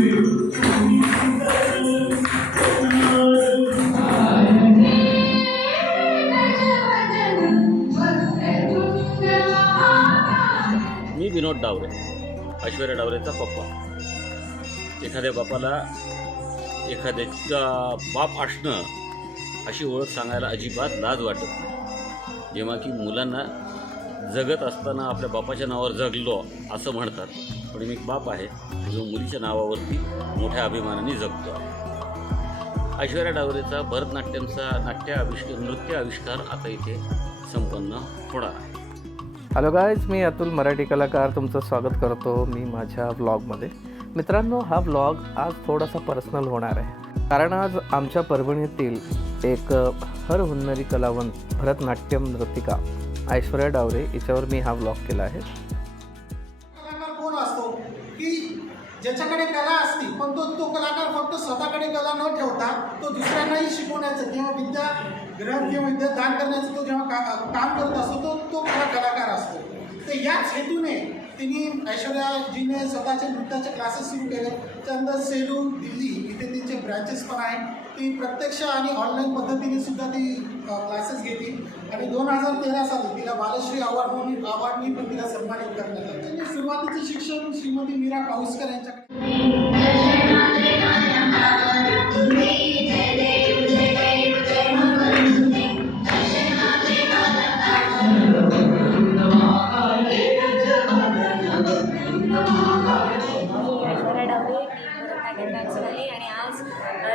मी विनोद डावरे ऐश्वर्या डावरेचा पप्पा. एखाद्या बापाला एखाद्याचा बाप असणं अशी ओळख सांगायला अजिबात लाज वाटत नाही. जेव्हा की मुलांना जगत असताना आपल्या बापाच्या नावावर जगलो असं म्हणतात. पण मी एक बाप आहे जो मुलीच्या नावावरती मोठ्या अभिमानाने जगतो आहे. ऐश्वर्या डावरेचा भरतनाट्यमचा नाट्य आविष्कार नृत्य आविष्कार आता इथे संपन्न होणार आहे. हॅलो गायज मी अतुल मराठी कलाकार. तुमचं स्वागत करतो मी माझ्या व्लॉगमध्ये मित्रांनो हा व्लॉग आज थोडासा पर्सनल होणार आहे. कारण आज आमच्या परभणीतील एक हर हुन्नरी कलावंत भरतनाट्यम नृतिका ऐश्वर्या डावरे हिच्यावर मी हा व्लॉग केला आहे. ज्याच्याकडे कला असती पण तो तो कलाकार फक्त स्वतःकडे कला न ठेवता तो दुसऱ्यांनाही शिकवण्याचं किंवा विद्या ग्रहण किंवा विद्या दान करण्याचं तो जेव्हा का काम करत असतो तो तो कलाकार असतो. तर याच हेतूने तिने ऐश्वर्याजीने स्वतःचे नृत्याचे क्लासेस सुरू केले. त्यानंतर सेलू दिल्ली इथे तिचे ब्रँचेस पण आहेत. ती प्रत्यक्ष आणि ऑनलाईन पद्धतीने सुद्धा ती क्लासेस घेतली आणि दोन हजार तेरा साली तिला बालश्री अवॉर्ड म्हणून अवॉर्डनी पण तिला सन्मानित करण्यात आलं. त्यांनी सुरुवातीचे शिक्षण श्रीमती मीरा पाऊसकर यांच्याकडे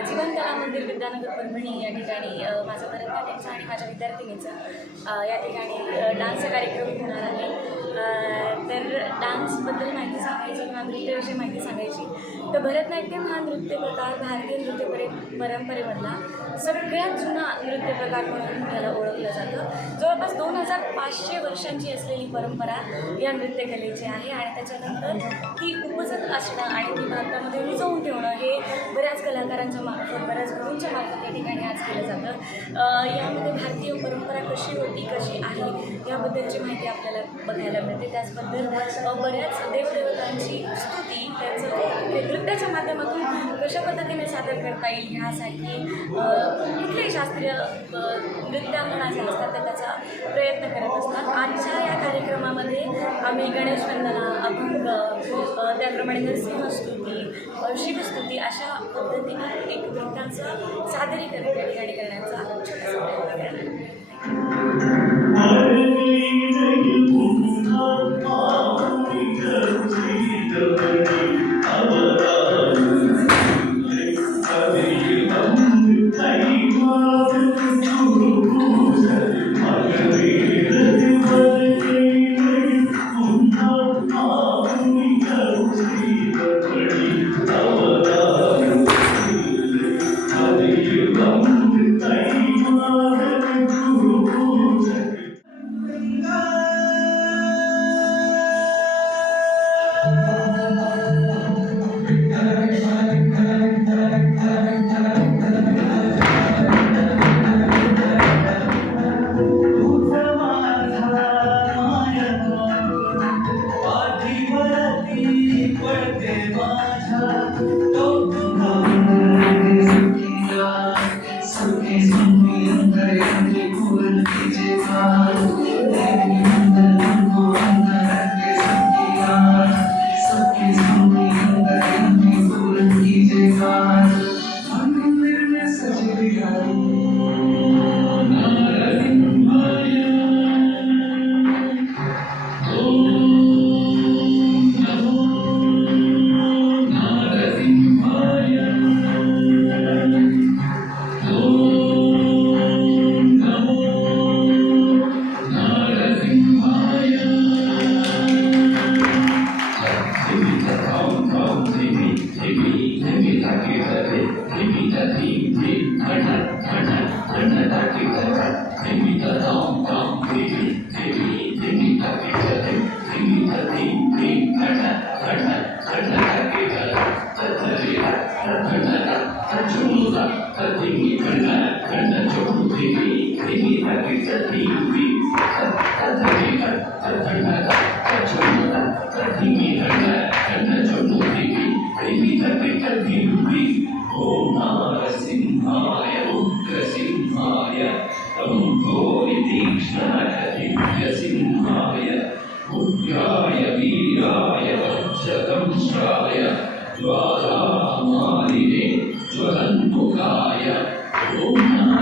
जीवन कला मंदिर विद्यानगर परभणी या ठिकाणी माझं भरतनाट्यमचं आणि माझ्या विद्यार्थिनीचं या ठिकाणी डान्स डान्सचा कार्यक्रम होणार आहे. तर डान्सबद्दल माहिती सांगायची किंवा नृत्याविषयी माहिती सांगायची तर भरतनाट्यम हा नृत्य प्रकार भारतीय नृत्य परे परंपरेमधला सगळ्यात जुना नृत्य प्रकार म्हणून याला ओळखलं जातं. जवळपास दोन हजार पाचशे वर्षांची असलेली परंपरा या नृत्यकलेची आहे आणि त्याच्यानंतर ती उपजत असणं आणि ती भारतामध्ये रुजवून ठेवणं हे बऱ्याच कलाकारांच्या मार्फत बऱ्याच गुरूंच्या मार्फत या ठिकाणी आज केलं जातं. यामध्ये भारतीय परंपरा कशी होती कशी आहे याबद्दलची माहिती आपल्याला बघायला मिळते. त्याचबद्दल बऱ्याच देवदेवतांची स्तुती त्यांचं नृत्याच्या माध्यमातून कशा पद्धतीने सादर करता येईल ह्यासाठी कुठलेही शास्त्रीय अं, नृत्यांगणा ज्या असतात त्या त्याचा प्रयत्न करत असतात. आजच्या या कार्यक्रमामध्ये आम्ही गणेश वंदना अभंग त्याप्रमाणे नृसिंहस्तुती शिवस्तुती अशा पद्धतीने एक नृत्यांचं सादरीकरण या ठिकाणी करण्याचा छोटासा प्रयत्न करणार Krishna. ज्वालामालिने द्वाराह्वादिने द्वन्मुखाय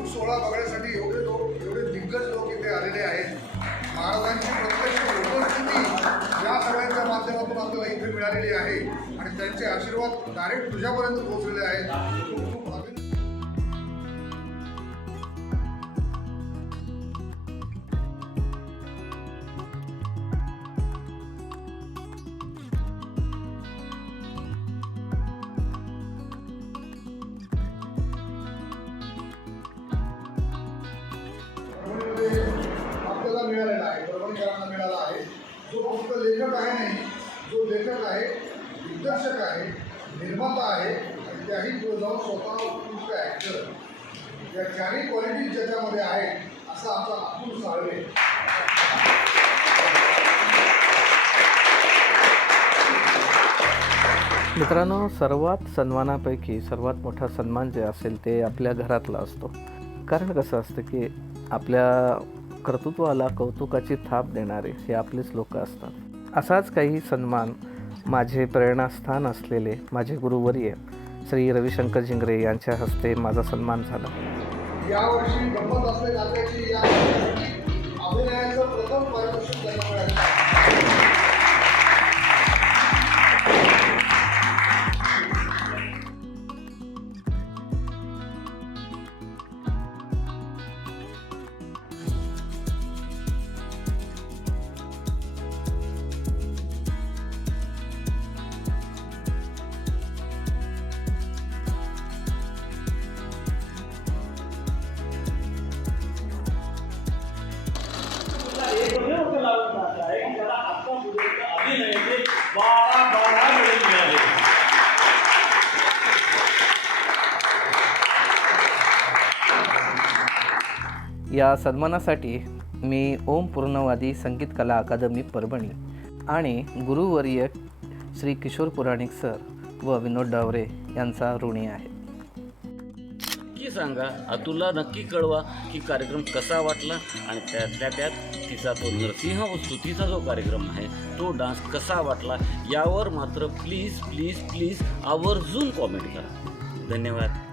तुझं सोहळा बघण्यासाठी एवढे लोक एवढे दिग्गज लोक इथे आलेले आहेत. महाराजांची प्रत्यक्ष उपस्थिती या सगळ्यांच्या माध्यमातून आपल्याला इथे मिळालेली आहे. आणि त्यांचे आशीर्वाद डायरेक्ट तुझ्यापर्यंत पोहोचलेले आहेत. जो फक्त लेखक आहे नाही जो लेखक आहे दिग्दर्शक आहे निर्माता आहे आणि त्याही जो जाऊन स्वतः उत्कृष्ट ॲक्टर या चारही क्वालिटी ज्याच्यामध्ये आहेत असा आमचा अतुल साळवे. मित्रांनो सर्वात सन्मानापैकी सर्वात मोठा सन्मान जे असेल ते आपल्या घरातला असतो. कारण कसं असतं की आपल्या कर्तृत्वाला कौतुकाची थाप देणारे हे आपलेच लोक असतात. असाच काही सन्मान माझे प्रेरणास्थान असलेले माझे गुरुवर्य श्री रविशंकर जिंगरे यांच्या हस्ते माझा सन्मान झाला. यावर्षी गंमत असले या सन्मानासाठी मी ओम पूर्णवादी संगीत कला अकादमी परभणी आणि गुरुवर्य श्री किशोर पुराणिक सर व विनोद डावरे यांचा ऋणी आहे. की सांगा अतुलला नक्की कळवा की कार्यक्रम कसा वाटला आणि त्यातल्या त्यात तिचा तो नरसिंह व स्तुतीचा जो कार्यक्रम आहे तो डान्स कसा वाटला यावर मात्र प्लीज प्लीज प्लीज आवर्जून कॉमेंट करा. धन्यवाद.